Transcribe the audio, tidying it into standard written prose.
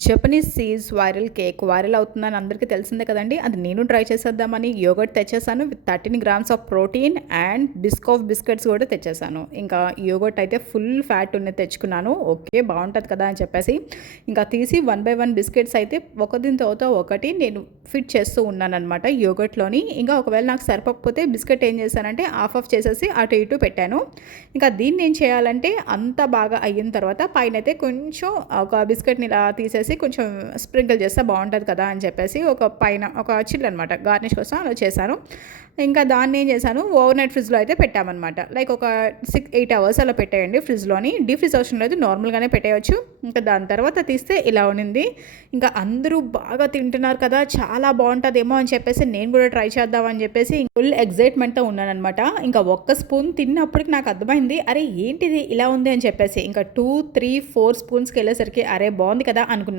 Japanese cheese viral అవుతుందని అందరికీ తెలిసిందే కదండీ! అది నేను ట్రై చేసేద్దామని యోగర్ట్ తెచ్చేసాను with 13 grams of protein and Biscoff biscuits కూడా తెచ్చేసాను. ఇంకా యోగర్ట్ అయితే ఫుల్ ఫ్యాట్ ఉన్నది తెచ్చుకున్నాను. ఓకే. బావుంటది కదా! అని చెప్పేసి ఇంకా తీసి 1 బై 1 బిస్కెట్స్ అయితే ఒకదాని తర్వాత ఒకటి నేను ఫిట్ చేస్తూ ఉన్నాననమాట యోగర్ట్‌లోని. ఇంకా ఒకవేళ నాకు సరిపోకపోతే బిస్కెట్ ఏం చేశానంటే ఆఫ్ చేసేసి అటు ఇటు పెట్టాను. ఇంకా దీన్ని ఏం చేయాలంటే అంతా బాగా అయిన తర్వాత పైనైతే కొంచెం ఒక బిస్కెట్‌ని ఇలా తీసేసి కొంచెం స్ప్రింకిల్ చేస్తే బాగుంటుంది కదా అని చెప్పేసి ఒక పైన ఒక చిల్ అనమాట గార్నిష్ కోసం అలా చేశాను. ఇంకా దాన్ని ఏం చేశాను ఓవర్ నైట్ ఫ్రిడ్జ్లో అయితే పెట్టామన్నమాట. లైక్ ఒక 8 అవర్స్ అలా పెట్టేయండి ఫ్రిడ్జ్లోని. డీప్ ఫ్రిజ్ అవసరం లేదు, నార్మల్గానే పెట్టేయచ్చు. ఇంకా దాని తర్వాత తీస్తే ఇలా ఉన్నింది. ఇంకా అందరూ బాగా తింటున్నారు కదా, చాలా బాగుంటుందేమో అని చెప్పేసి నేను కూడా ట్రై చేద్దామని చెప్పేసి ఫుల్ ఎగ్జైట్మెంట్తో ఉన్నానమాట. ఇంకా ఒక్క స్పూన్ తిన్నప్పటికి నాకు అర్థమైంది, అరే ఏంటిది ఇలా ఉంది అని చెప్పేసి. ఇంకా 2, 3, 4 స్పూన్స్కి వెళ్ళేసరికి అరే బాగుంది కదా అనుకున్నాను.